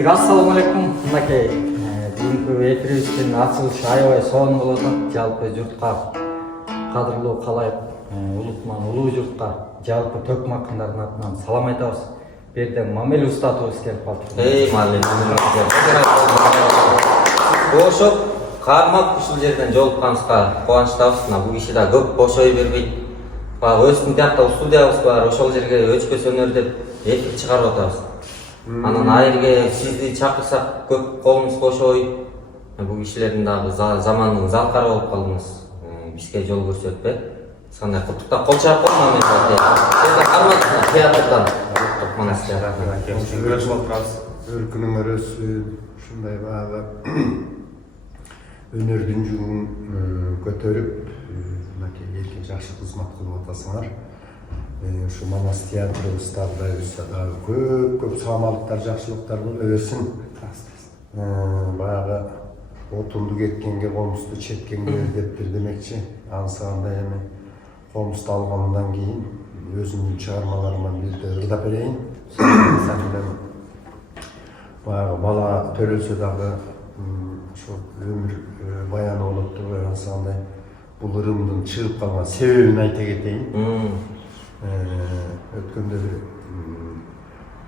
Assalamu alaikum, мынакей бүгүнкү эфирибиздин ачылышы аябай сонун болуп атат. Жалпы журтка кадырлуу калайык улутман улуу журтка жалпы төкмө акындардын атынан салам айтабыз. Бул жерде Мамел устатыбыз келип калды. Эй, Мамел. Ошо кармак ушул жерден жолукканыбызга кубанычтабыз. Бул киши да көп бошой бербейт. Өзүбүздүн тиякта студиябыз бар, ошол жерге өчкөс өнөр деп эфир чыгарып атабыз. Анан айырге сизди чакырсак көп колуңуз бошой. Бул кишилердин дагы замандын залкары болуп калдыңыз. Бизге жол көрсөтпө. Сандай куттуктап кол чаап коюң Мамел ате. Сизди кармак театрдан Өркүнүң өрөсүн, ушундай баягы өнөрдүн жүгүн көтөрүп, мынакей элге жакшы кызмат кылып атасыңар. Ушу Манас театрыбызда көп саамалыктар, жакшылыктар боло берсин. Баягы отунду кеткенге, комузду четкенге дептир демекчи. Ансагандай эми комузду алгандан кийин өзүмдүн чыгармаларыма бирде ырдап берейин. Баягы бала төлөсө дагы ошо өмүр баяны болуп турбай ансагандай бул ырымдын чыгып калган себебин айта кетейин. Өткөндө бир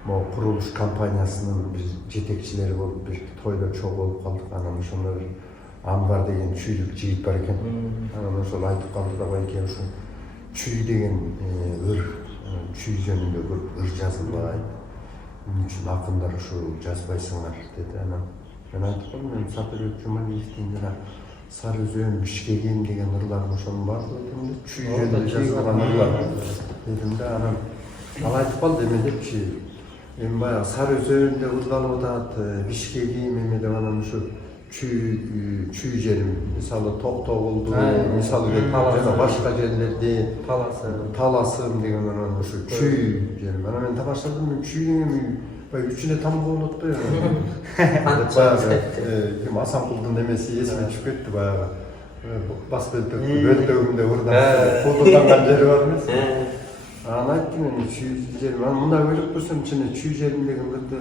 могу курулуш компаниясынын бир жетекчилери болуп бир тойдо чогуу болуп калдык. Анан ошондо бир Анвар деген чүйлүк жигит бар экен. Анан ошол айтып калды да байке ушу чүй деген чүй жөнүндө көп ыр жазылбайт. Эмне үчүн акындар ушу жазбайсыңар деди. Анан мен айтып калдым, мен Сапарбек Жумалиевдин жана Сары Өзөн Бишкегим деген ырлар ошонун баардыгы чүй жөнүндө жазылган ырлар дедим да. Анан ал айтып калды эме депчи, эми баягы Сары Өзөн деп ырланып атат, Бишкегим эме деп анан ушу чүй жерим, мисалы Токтогулду, мисалы жана башка жерлерде Таласым деген анан ушу чүй жерим. Анан мен тамашаладым, мен чүйүм баягы үчүнө тамга болот да. Баягы ким Асанкулдун эмеси эсиме түшүп кетти, баягы бас бөлтөгүмдө ырдап колдонган жери бар эмес. Анан айттым, мен чүй жерим, анан мындай ойлоп көрсөм, чыны чүй жерим деген ырды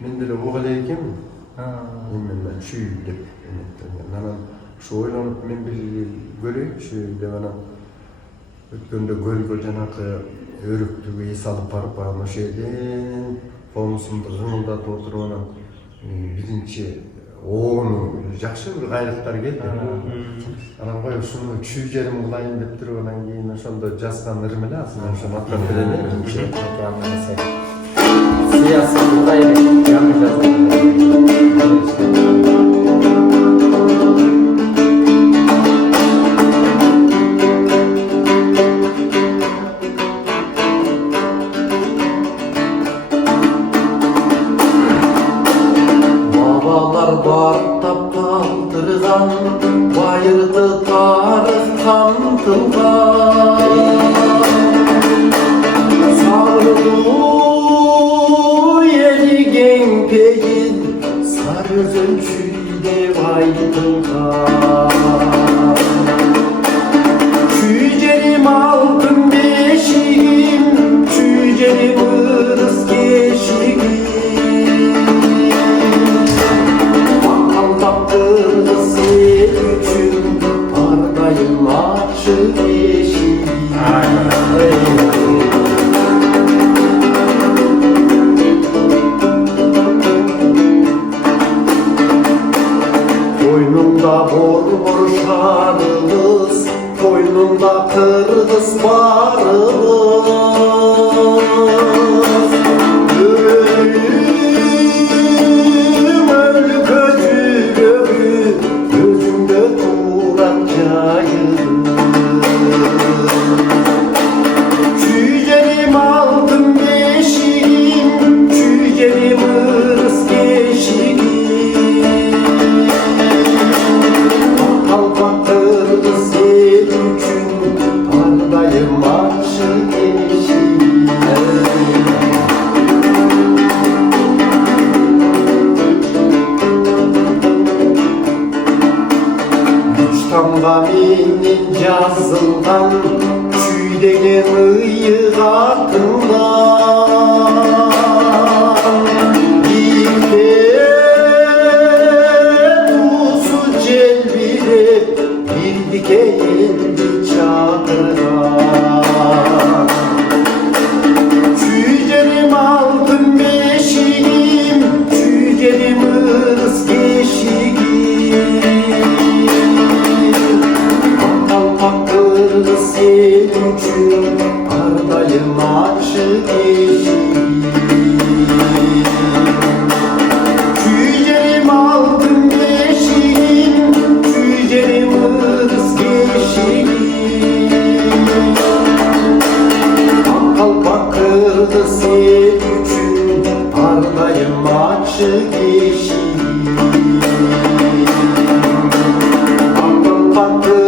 мен деле уга элек экенмин. Мен чүй деп эметтен. Анан ушу ойлонуп мен бир көрөйүнчү деп анан өткөндө көлгө жанакы өрүктүгү эс алып барып, анан ошол жерден комузумду жыңылдатып отуруп анан биринчи оону жакшы бир кайрыктар келди. Анан кой ушуну чүй жерим кылайын деп туруп анан кийин ошондо жазган ырым эле азыр мен ошону аттап берейин. Siyasi budayı yanmayacağız. Babalar bartap kaldırgan, bayırdı tarih kantılgan. Sarılı yeri genpeyin, Sarı Özön çüyde baytılgan. Çüycerim altın beşiğim, çüycerim ırız geçiğim. Kırdı sen üçün, ardayım açık eşiğim. Koynumda bor şarımız, koynumda kırgız barımız. Ölüm kötü göğü, gözümde turan cayır. Çüycerim altın beşiğim, çüycerim ırız geçiğim. Kalpaktırdı sen üçün, ardayım açık eşiğim. Tamga menin жазылган чүй деген ыйык атыңдан. eşiğim. Aklım patlı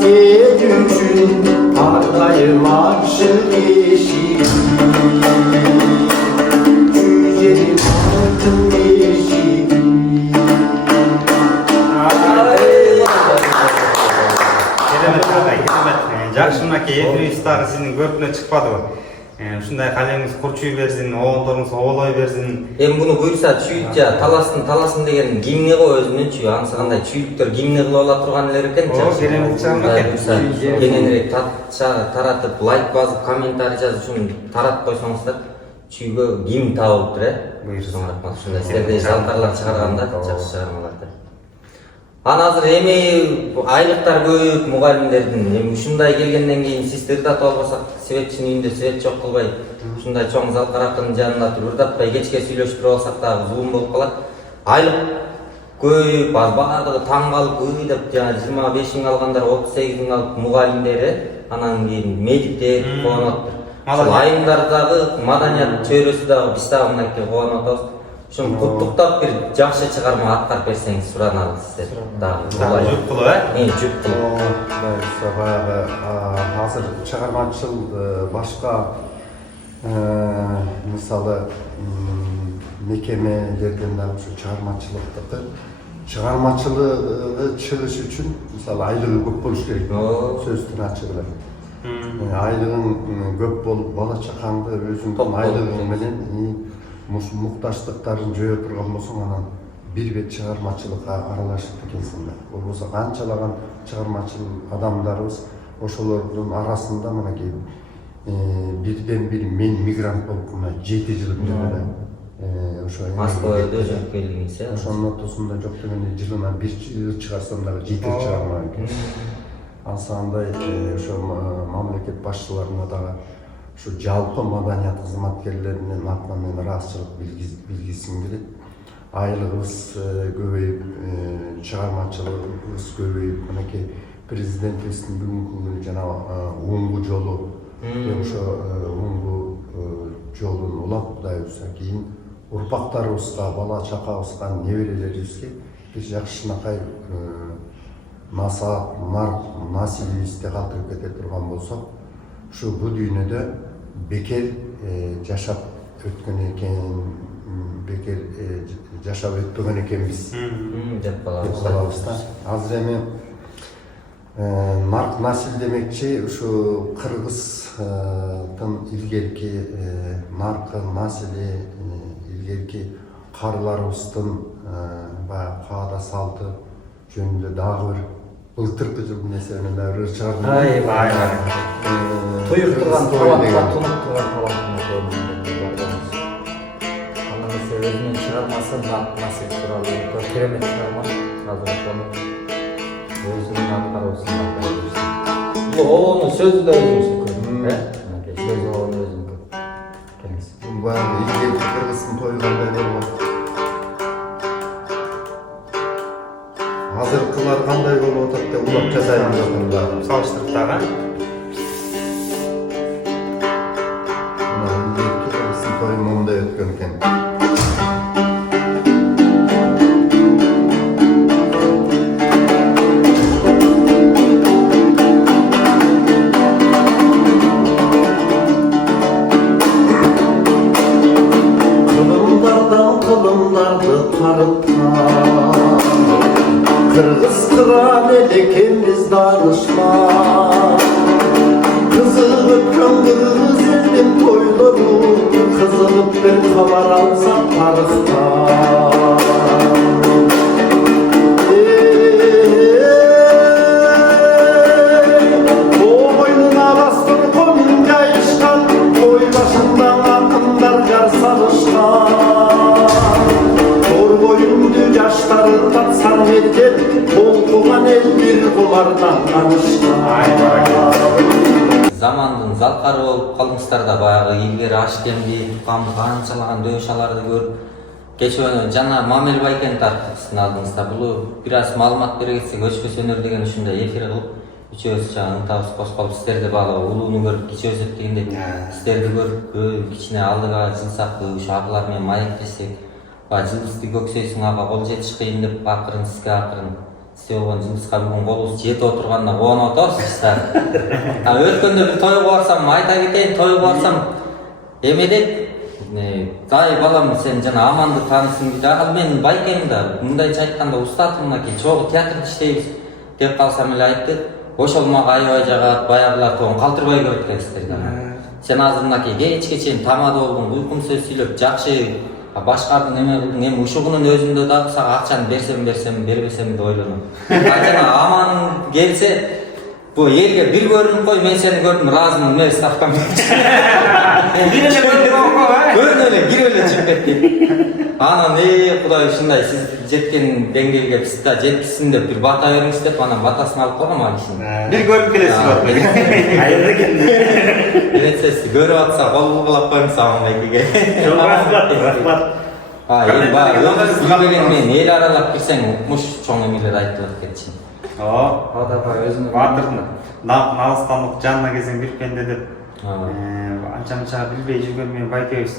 sen üçün, ardayım aşık eşiğim. Cücelim altın eşiğim. Керемет ағай, керемет. Жакшы мынакей эфирибиз дагы сиздин көркүнө чыкпадыбы? Ушундай калемиңиз курчуй берсин, оолторуңуз оолой берсин. Эми муну буюрса чүйүк жа таласын деген гимни го өзүнүнчү. Анысы кандай чүйүктөр гимни кылып ала турган эле экен. О, керемет чагым экен. Кененирээк таратып, лайк басып, комментарий жазып үчүн таратып койсоңуздар чүйгө гимн табылыптыр, Буюрса. рахмат. Ушундай силердей жалпарлар чыгарганда жакшы чыгармаларды. Ана азыр эми айлыктар көбөйүп мугалимдердин, эми ушундай келгенден кийин сиз ырдатып албасак, себетчинин үйүндө свет жок кылбай, ушундай чоң зал карактын жанында туруп ырдатпай кечке сүйлөшүп алсак дагы зулум болуп калат. Айлык көбөйүп, баардыгы таң калып деп жана 25 миң алгандар 38 миң алып мугалимдери, анан кийин медиктер кубанып атыптыр. Ошол айымдардагы маданият чөйрөсү дагы биз дагы мынакей кубанып атабыз. Ошону куттуктап бир жакшы чыгарма аткарып берсеңиз суранабыз сиздер дагы. Жүк кылып, Жүк кылып. Баягы азыр чыгармачыл башка мисалы мекемелерден дагы ушу чыгармачылыгы чыгыш үчүн мисалы айлыгы көп болуш керек. Сөздүн ачыгы эле. Айлыгың көп болуп бала чакаңды өзүңдүн айлыгың менен муктаждыктарын жөө турган болсоң анан бир бет чыгармачылыкка аралашып кетесиң да. Болбосо канчалаган чыгармачыл адамдарыбыз ошолордун арасында мынакей бирден бир мен мигрант болуп мына 7 жыл өтүп эле. Ошо Москвада келгенсиз. Ошонун ортосунда жок дегенде жылына 1 жыл чыгарсам дагы 7 чыгарма экен. Ансандай ошо мамлекет башчыларына дагы şu жалпы маданият кызматкерлеринин атынан мен ыраазычылык билгисим келет. Айлыгыбыз көбөйүп, чыгармачылыгыбыз көбөйүп, мынакей президентибиздин бүгүнкү күнү жана уңгу жолу, ошо уңгу жолун улап Кудай буйрса кийин урпактарыбызга, бала чакабызга, неберелерибизге биз жакшынакай насилибизди калтырып кете турган болсок, şu bu dünyada bekar yaşap ötken eken, bekar yaşap ötken eken biz. Dep kalabız. Azır emin nark nasil demekçi şu Kırgız'ın ilgerki nark nasili ilgerki karlarımızın kağıda saldı jönünde dağır былтыркы жылдын эсебинен дагы чыгардым. Туюп турган талапка тунуп турган талаптын анан эсе өзүнүн чыгармасы насип тууралуу керемет чыгарма. Азыр ошону өзүнүн аткаруусунда беришти. Бул оонун сөзү да өзүнүкү. Сөзү оонун өзүнүкү. Баягы илгерки кыргыздын тойганда не болот? Азыркылар кандай болуп атат деп улап жазайын дегем да. салыштырып дагы. Илгерки кыргыздын тою мындай өткөн экен. Kılımlardan kılımlardı tarıtma, Kırgız kıran elekemiz danışma. Kızılıp öpken kız elin toyları, Kızılıp bir kavar alsa tarıkta. O boynuna bastır kominca işkan, Koy başından akınlar kar salışkan. Tor boyundu yaşları tatsan erken, Bol tuğan el bir kulardan tanışkan. Zamandын залкары болуп калдыңыздар да баягы илгери аш демди тукам канчалаган дөшаларды көрүп кечөө жана Мамел Байкен тарттык сиздин алдыңызда. Бул бир аз маалымат бере кетсек, өчпөс өнөр деген ушундай эфир кылып үчөөбүз жана ынтабыз кошколуп сиздерди баалап улууну көрүп кичөөбүз дегендей сиздерди көрүп кичине алдыга жылсак ушу аглар менен маектешсек Жылбызды көксөйсүң ага, кол жетиш кыйын деп акырын сизге акырын сиз болгон жылбызга бүгүн колубуз жетип отурганына кубанып атабыз да. Өткөндө бир тойго барсам, айта кетейин, тойго барсам эме деп ай балам сен жана Аманды таанысың дейт. Ал мен байкем да, мындайча айтканда устатым мынакей, чогуу театрда иштейбиз деп калсам эле айтты. Ошол мага аябай жагат, баягылар тоон калтырбай көрөт экенсиздер да. Сен азыр мынакей кечке чейин тамада болгон, уйкум сөз сүйлөп, жакшы башкардын эме кылдың, эми ушугунун өзүндө дагы сага акчаны берсем, бербесем деп ойлоном. Жана Аман келсе, bu elge bir görünüp koy, men seni gördüm, razımım, ne stavkam. Bir öyle görün öyle, gir öyle çıkıp etti. Ana ne Kuday uşunday, siz jetken dengeliге biz de jetkisин деп bir bata vermiş деп, ana batasını alıp koyam ali şimdi. Bir görüp kelesi var. Hayırlı eкен. Evet sesi, görüp atsa, kol bulap koyayım sağım belki. Çok rahmat. El var, ömürsüz bilmegen men, el aralap girsen, ukmuş çoğun emeler aytılып ketsin. O da var özünü. Batırdın. Nağıstanlık canına gezen bir pende деп. Ança bilbey жүргөн мен байкебиз.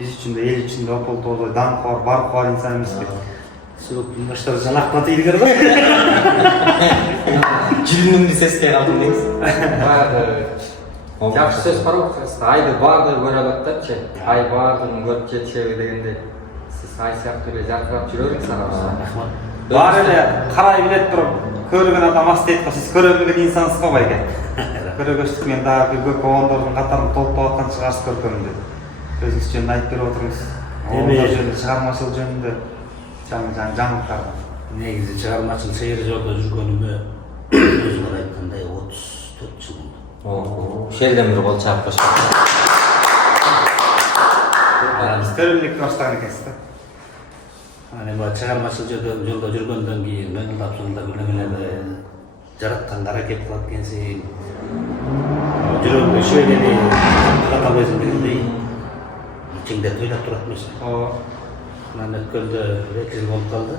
Biz üçün de, el üçün de opol toğdu, dan kuvar, bar kuvar insan emeспи. Soğuktun başları janakmadı ilgiri var. Жүрүнүмдү сеске калдым дейсиз. Жакшы сөз бар го, айды барды көрө алаттачы. Ай бардын көрүп жетишеби дегенде сиз ай сыяктуу эле жаркырап жүрө бериңиз ага. Бар эле карай билет туруп, көргөн адам аст дейт го, сиз көрө билген инсансыз го байке. Көрөгөчтүк мен дагы бир көп оондордун катарын толуктап аткан чыгарсыз көркөмдү. Өзүңүз жөнүндө айтып берип отуруңуз. Оондар жөнүндө, чыгармачылык жөнүндө жаңылыктарды. Негизи чыгармачыл сейир жолдо жүргөнүмө өзүңөр айткандай 34 жыл болду. Ушелден бир кол чаап коşуп. Биз төрөлүккө баштаган экенсиз да. Эми чыгармачыл жолдо жүргөндөн кийин мыйгылдап соңунда билемелерди жаратканга аракет кылат экенсиң. Жүрөгүмдө шөйгени катап өзүм билбей içinde toylap duratmış. Mehmet Göl'de 2 yıl oldu kaldı.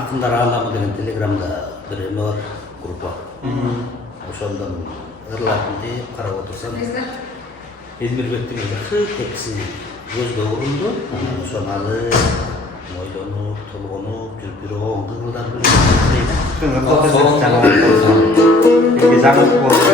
Akınlar Ağlamı denen Telegram'da bir eme var, grupa. Oşondan ırlapın deyip karab otursam İzmir Bekti'nin jakşı tekisi gözge urundu. Oşon alıp, moylonup, tolgonup, жүрүп жүрүп оң кыгылдар Bir жаңылык болду.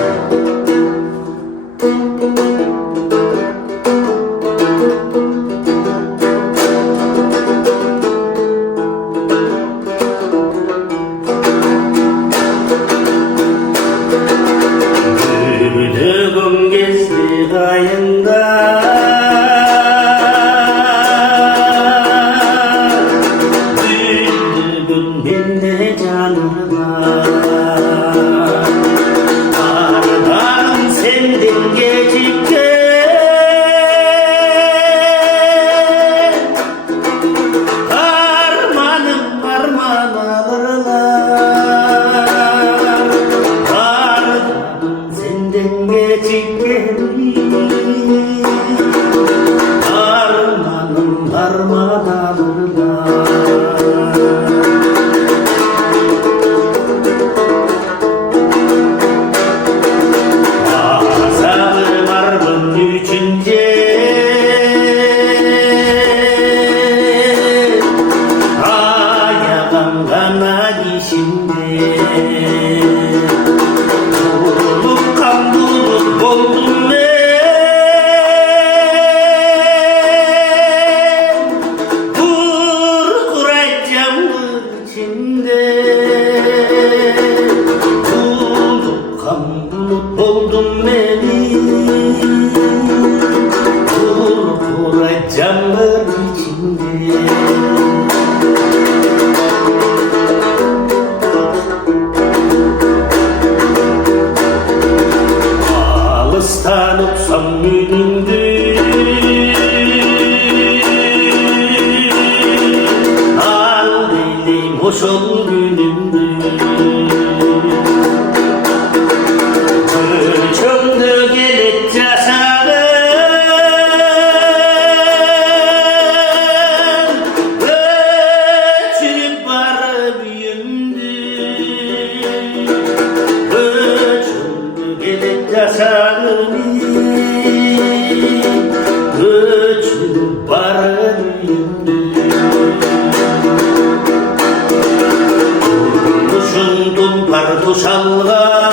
Kuşun tulpar tuşalgan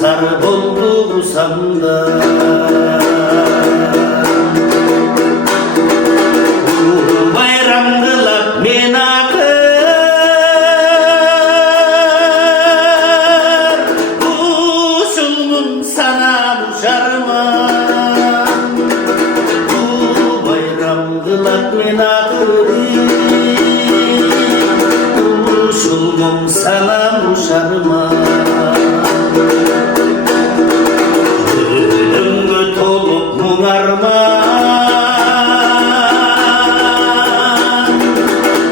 sarı boldu sanda bayram kılak men akır kuşulmun sana muşarman bayram kılak men akır kuşulmun sana muşarman ölümgü tolup munarman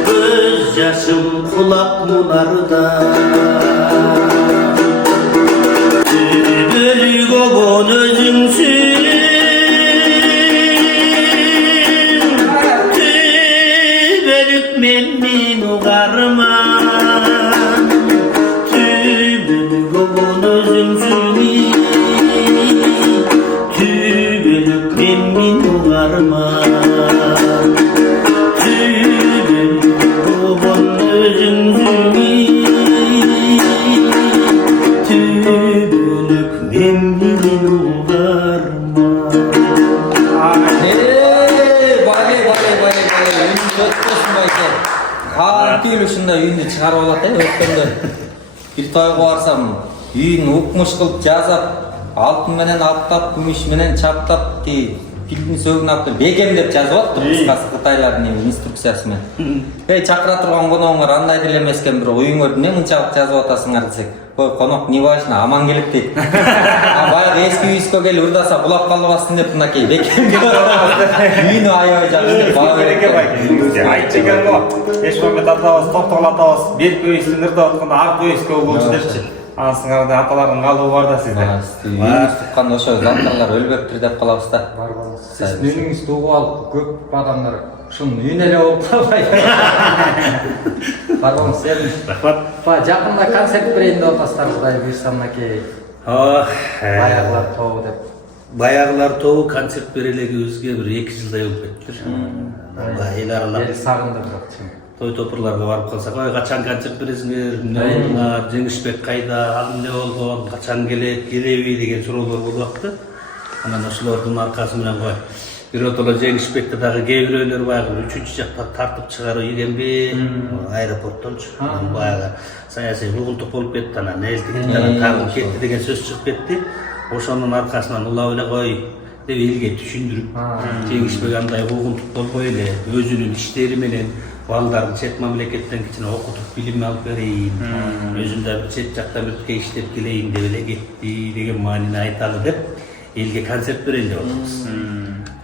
göz yaşım kulak munarda bölük oğun özümsün bölük men uğarman bölük oğun özümsün tübülük men uğarman tübülük oğun özümsün tübülük men uğarman Bale. Үйүндү өткөсүн байке. Кантип ушундай үйүндү чыгарып алат өткөндө. Бир тойго барсам, үйүн укмуш кылып жазап, алтын менен аптап, күмүш менен чаптап, филдин сөөгүн алып бекем деп жазып атты кыскасы кытайлардын инструкциясы менен. Чакыра турган коногуңар андай деле эмес экен, бирок үйүңөрдү эмне мынчалык жазып атасыңар десек, ой конок не важно, аман келип дейт. Баягы эски үйүскө келип ырдаса булап калбасын деп мынакей бекем үйүнү аябай жакшы деп баа берет. Айтчы экен го. Эч момент атабыз токтолотобуз. Берки өйүстүн ырдап атканда аркы өйүскө болчу депчи. Анысыңарда аталардын калыбы бар да сизде. Үйүңүз туккан ошо заттарлар өлбөптүр деп калабыз да. Сиз үйүңүздү угуп алып көп адамдар ушунун үйүнө эле болуп калбайт. Барбаңыз сен. Рахмат. Жакында концерт берейин деп атасыздар, Кудай буйрса мынакей. Баягылар тобу деп. Баягылар тобу концерт берелегибизге бир 2 жылдай болуп кетти. Эл аралап Эл сагынды бирок чын. той топурларга барып калсак, ой качан концерт бересиңер, эмне болдуңар, Жеңишбек кайда, ал эмне болгон, качан келет, келеби деген суроолор болуп атты. Анан ошолордун аркасы менен кой биротоло Жеңишбекти дагы кээ бирөөлөр баягы 3-чү жакка тартып чыгарып ийгенби, аэропорттончу. Баягы саясий угунтук болуп кетти, анан элдик тагып кетти деген сөз чыгып кетти. Ошонун аркасынан улап эле кой деп элге түшүндүрүп, Жеңишбек андай угунтук болбой эле өзүнүн иштери менен балдарын чет мамлекеттен кичине окутуп билим алып берейин, өзүм да бир чет жакта бирке иштеп келейин деп эле кетти деген маанини айталы деп элге концерт берейин деп атабыз.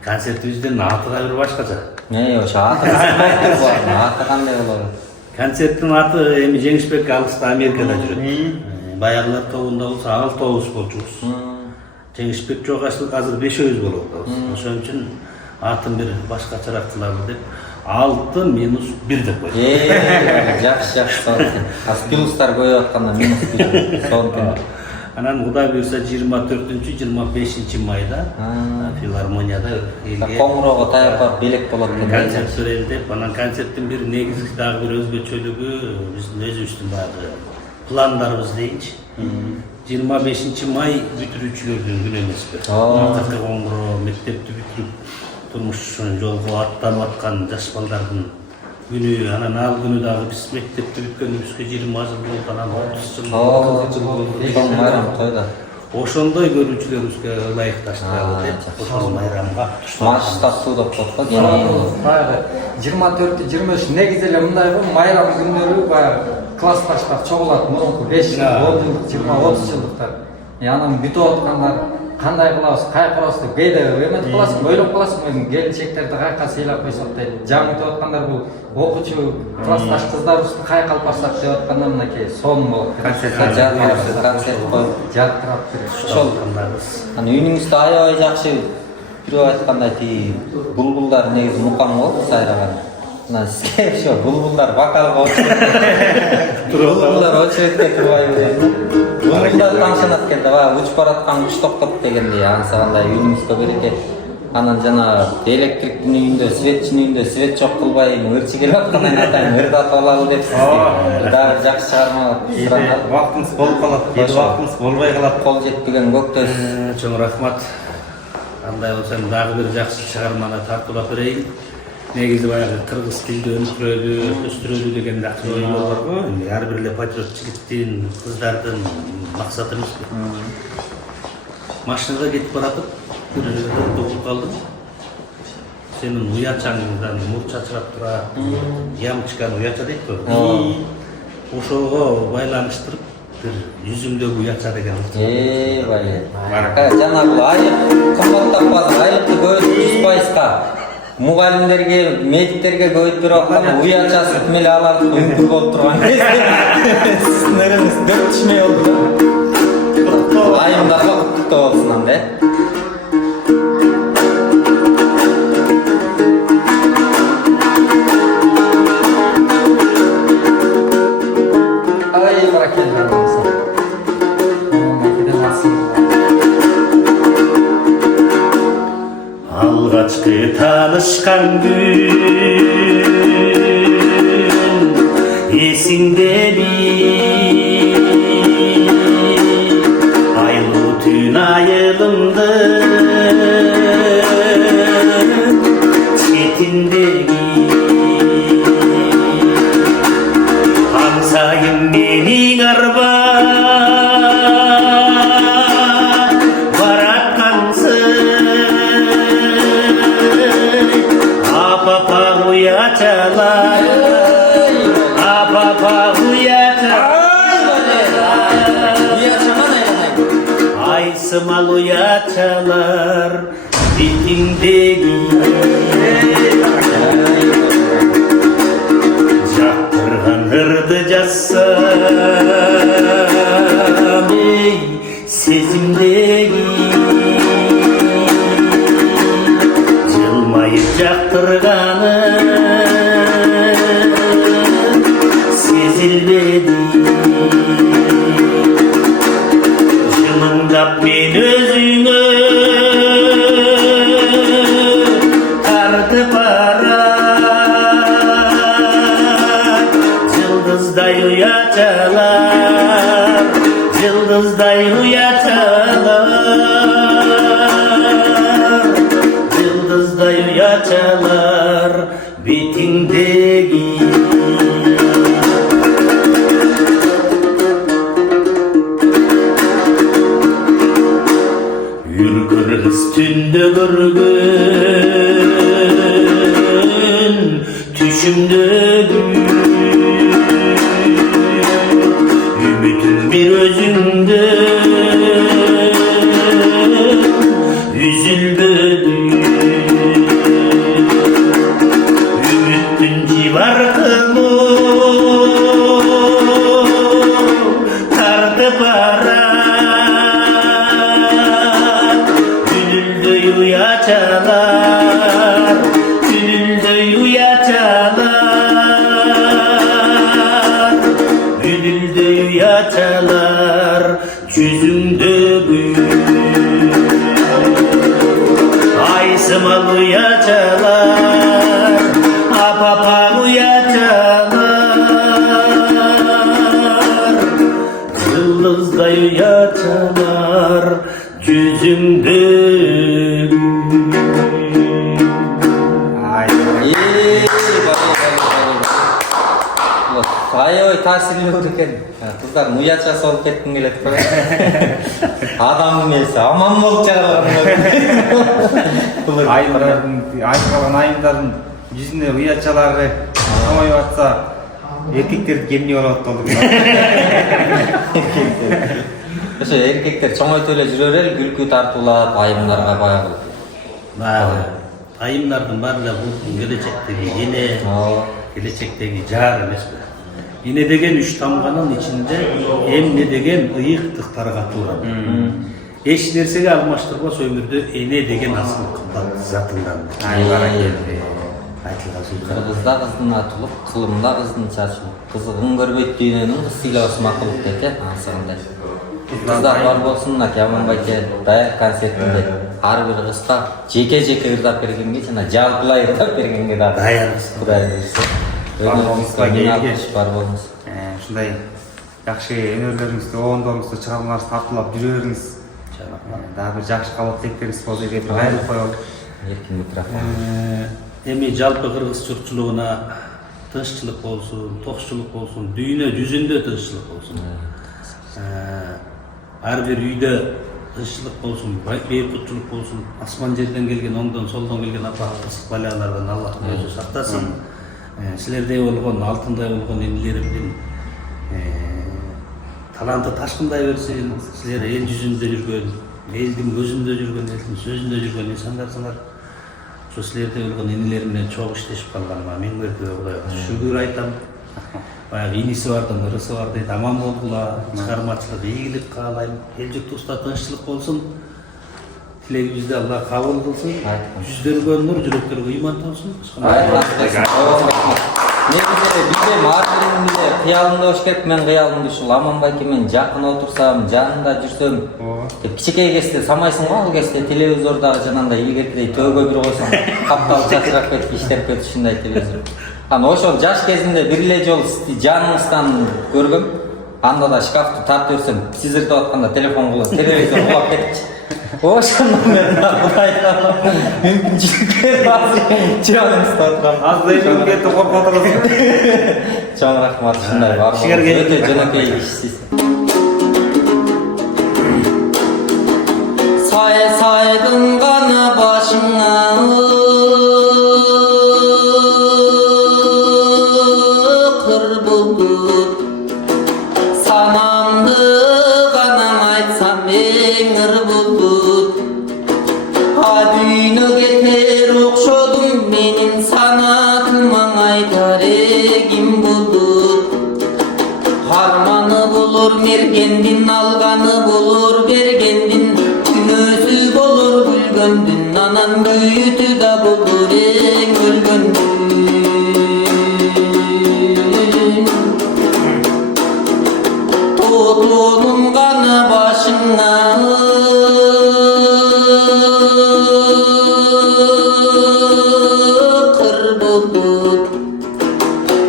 Концертибиздин аты да бир башкача. Ошо аты аты кандай болот? Концерттин аты эми Жеңишбек алыста Америкада жүрөт. Баягылар тобунда болсо 6 тобуз болчубуз. Жеңишбек жок азыр 5-өбүз болуп атабыз. Ошон үчүн атын бир башкачараак кылалы деп 6-1 деп койдук. Жакшы болот. Плюстар көбөйүп атканда -1 сонун. Анан Кудай буйрса 24-25 майда филармонияда элге Коңгуроо таяп барып белек болот деп концерт берели деп. Анан концерттин бир негизги дагы бир өзгөчөлүгү биздин өзүбүздүн баягы пландарыбыз дейинчи. 25 май бүтүрүүчүлөрдүн күнү эмеспи. Акыркы Коңгуроо мектепти бүтүрүп турмуш жолго аттанып аткан жаш балдардын günü, ana nal günü dağı biz mektepte bütkönümüzge 20 yıl oldu, ana 30 yıl oldu. Bayram toyda. Oşondoy görүүчүлөрүбүзгө ылайыкташтыралы деп ошол майрамга Масштабтуу деп коет го. Баягы 24-23 негизи эле мындай го, майрам күндөрү баягы классташтар чогулат, мурунку 5 жыл, 10 жылдык, 20-30 жылдыктар. Анан бүтүп аткандар кандай кылабыз, кай кылабыз деп кээде эметип каласың, ойлоп каласың, өзүң келинчектерди кайка сыйлап койсок дейт. Жаңы бүтүп аткандар бул окуучу классташ кыздарыбызды кайка алып барсак деп атканда мынакей сонун болот. Концерт коюп, жалтырап ошол кандарыбыз. Анан үйүңүздө аябай жакшы бирөө айткандай тиги булбулдар негизи мукам болот сайраган. Мына ошо булбулдар вокалга очуп. Булбулдар очуп турбайбы? Булбулдар таңшанат экен да, учуп бараткан куш токтоп дегендей, ансагандай үйүңүзгө береке. Анан жана электриктин үйүндө, светчинин үйүндө свет жок кылбай, ырчы келип аткандан кийин атайын ырды атып алалы деп сизге дагы бир жакшы чыгарма суранат. Вактыңыз болуп калат, кээде вактыңыз болбой калат. Кол жетпеген көктөс. Чоң рахмат. Андай болсо дагы бир жакшы чыгарманы тартуулап берейин. Негизи баягы кыргыз тилди өстүрөлүү деген жакшы оюлар бар го. Ар бир эле патриот жигиттин, кыздардын максаты эмес. Машинада кетип баратып, бир жерде токтоп калдым. Сенин уячаңыңдан мур чачырап тура, ямчкан уяча дейт го. Ошого байланыштырып бир жүзүңдөгү уяча деген. Бай. Жана бул айып кымбаттап калды. Айыпты көбөйтүп 100%га. Мугалимдерге, медиктерге көбөйтүп берип аткан уячасы ким эле аларды мүмкүн болуп турган кезде. Сиздин өрүңүз 4 түшмөй болду. Айымдарга куттуктоо болсун анда. Алгачкы таанышкан күн эсиңдеби? Айлуу түн айылымды четиндеги аңсайым менин арба Ayсымал уячалар бетиңдеги жактырган ырды жазсам эй сезимдеги жылмайып жактырганы сезилбеди. Men özüngö tartıp arar Yıldızday uyaçalar, yıldızday uyaçalar Yıldızday uyaçalar betiңdеги Kırgız tünde görgün Tüşümde gün Ümitin bir özünde Üzülbedi Ümitin civarkımı Tartıp arar uyaçalar, gönülde uyaçalar, gönülde uyaçalar, yüzümde gül. Aysymal uyaçalar, apapam uyaçalar, yıldızday uyaçalar, yüzümde Аябай таасирлүү экен. Кыздар уячасы болуп кетким келет го. Адам эмес, аман болуп чыгарган. Айткан айымдардын жүзүнө уячалары чоңоюп атса, эркектердики эмне болот болду? Ошо эркектер чоңойтуп эле жүрөр эл, күлкү тартуулап айымдарга баягы. Айымдардын баары да бул келечектеги эне, келечектеги жар эмес. Эне деген үч тамганын ичинде эмне деген ыйыктыктарга туура. Эч нерсеге алмаштырбас өмүрдө эне деген асыл кымбат затыңдан. Айтылган сөз. Кыргызда кыздын атылып, кылымда кыздын чачылып, кызыгын көрбөйт дүйнөнүн кыз сыйлабасы макулдук дейт, асыгындай. Кыздар бар болсун, Аке Аманбайке даяр концертинде ар бир кызга жеке ырдап бергенге жана жалпылай ырдап бергенге да Даярбыз. Кудай буйрса. Барбоңузга келген. Бар болуңуз. Ушундай жакшы өнөрлөрүңүздү, оондоруңузду, чыгармаларыңызды катталап жүрө бериңиз. Дагы бир жакшы кабат тектериңиз болду деп кайрылып коелу. Эркин микрофон. Эми жалпы кыргыз журтчулугуна тынччылык болсун, токчулук болсун, дүйнө жүзүндө тынччылык болсун. Ар бир үйдө тынччылык болсун, бейкутчулук болсун, асман жерден келген, оңдон солдон келген апаттык балалардан Аллах өзү сактасын. Силердей болгон, алтындай болгон энелеримдин таланты ташкындай берсин. Силер эл жүзүндө жүргөн, элдин көзүндө жүргөн, элдин сөзүндө жүргөн инсандарсыңар. Ошо силердей болгон энелерим менен чогуу иштешип калганыма мен Кудайга шүгүр айтам. Баягы иниси бардын, ырысы бар дейт, аман болгула, чыгармачылык, ийгилик каалайм, эл журтубузда тынччылык болсун. Тилегибизди Аллах кабыл кылсын. Жүздөргө нур, жүрөктөргө ыйман толсун. Негизи бизде маржинин эле кыялында болуш керек. Мен кыялымда ушул Аманбай экемен жакын отурсам, жанында жүрсөм, кичинекей кезде самайсың го, ал кезде телевизордагы жанагындай ийгертирей төөгө бир койсоң, капталып чачырап кетип иштеп кетти ушундай телевизор. Аны ошол жаш кезинде бир эле жолу жаныңыздан көргөм. Анда да шкафты тартып берсем, сизирдеп атканда телефон кулап, телевизор кулап кетти. Ошондон мен Кудайга мүмкүнчүлүктөр азыр чыгарыңызды отурам. Аздай мүмкүнөттү коркуп отурасыз. Чоң рахмат, ушундай бар. Өтө жөнөкөй иштейсиз. Сайдың ғана башыңа қыр бұлт, санамды ғана айтсам еңір бұлт. Дүйнө кетер окшодум менин санатыма айтар эгим бұлт. Арманы болор мергендин, алганы болор бергендин, күнөөсү болор күлгөндүн, анан күйүтү да болор эң өлгөндүн. Тоотонун гана башыңа кыр болот,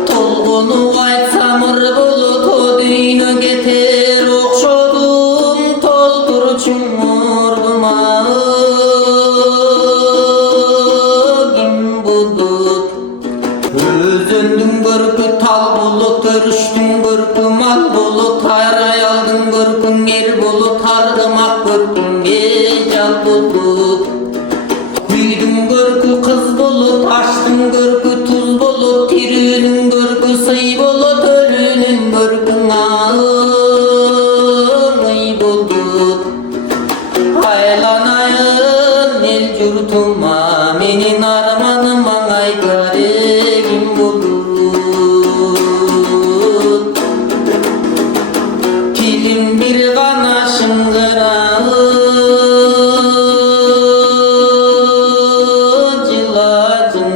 толгону айтсам ыр болот. Дүйнө кетер окшодум толтурчуң мурдума, ким болот? Өзөндүн көркү тал болот, өрүштүн көркү мал болот, ар аялдын көркүн эр болот, аргымак көркүнгө жал болот. Үйдүн көркү кыз болот, аштын көркү туз болот, тирүүнүн көркү сый болот, өлүүнүн көркү ый болот. Айланайын эл журтума, менин арманым айтар эгим болот. Тилим бир гана шыңгырап жылажын,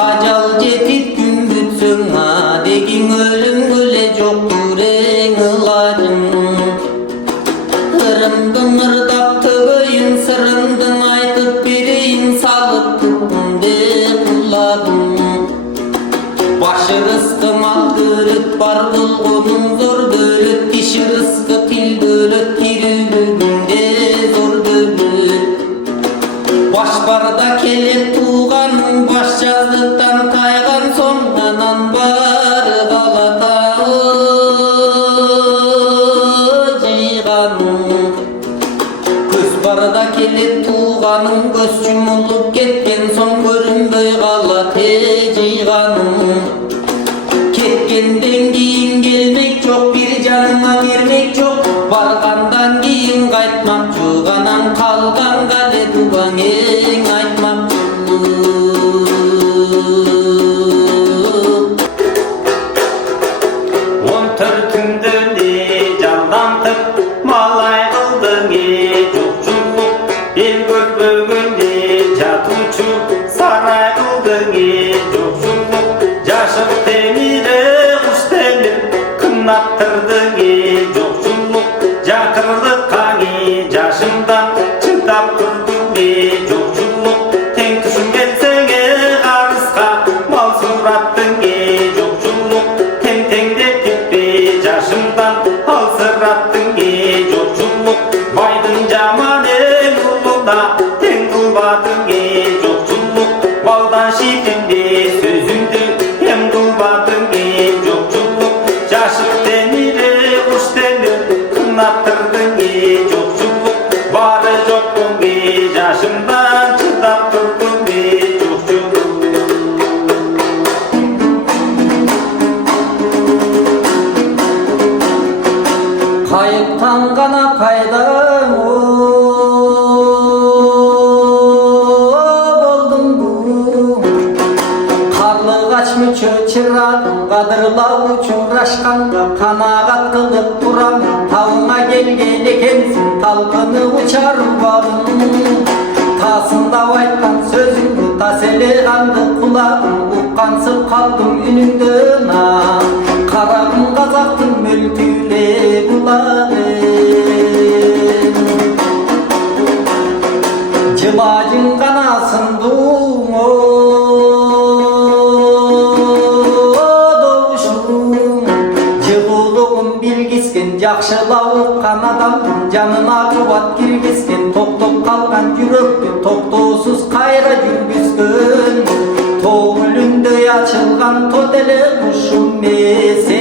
ажал жетип күн бүтсөң адегиң өлүмгө эле жоктур эң ылажың. Ырымдын ырдап төгөйүн, сырымдын айтып берейин, салып күкүмдө кулагым. Башы рызкы мал дөлөт, бар болгонун зор дөлөт, киши рызкы тил дөлөт, тирүүлүгүндө зор дөлөт. Баш барда келет тууганың, баш жаздыктан тайган соң, анан бары калата жыйганың. Көз барда келет тууганың, көз чумулуп кеткен соң, көрүнбөй калат жыйганың. Кеткенден кийин келмек жок, бир жаныңа бермек жок, баргандан кийин кайтмакчы, анан калганга эле тубаң эң айтмакчы. 14-түндө жандантып малай кылдың жокчулук, эл көрбөгөндө жатуучу сарай кылдың жокчулук. Жашык темире куш темир кынаттырдың жокчулук. Жакырлык каңи жашымдан чынтап Жолдан шетінде сөзіңді ем қылбадың жоқшылық жашық темірі құш темір қынаттырдың жоқшылық бары жоқ күнге жашымдан шыдап тұрдың жоқшылық Kayıptan gana kaydan oldum bu Karlı kaçmı çöçürağın kadırlav uçuraşkanға Kanagat kılıp duram Tavına gelgen ekensin Talqını uçar balım Tasında aytkan sözüңді Tasele kandı kulağım Uqqansып kaldım үнүңдө Karagım kazaqtın mülküyle bulağı Cılacın kanasındın o doğuşum Cığılıqım bilgisken Жақшылау ұққан адамдың Жанына қуат киргизген Тоқтоп қалған жүректі Тоқтоусыз қайра жүргізген Тоғылындай açılған тот эле кушум мен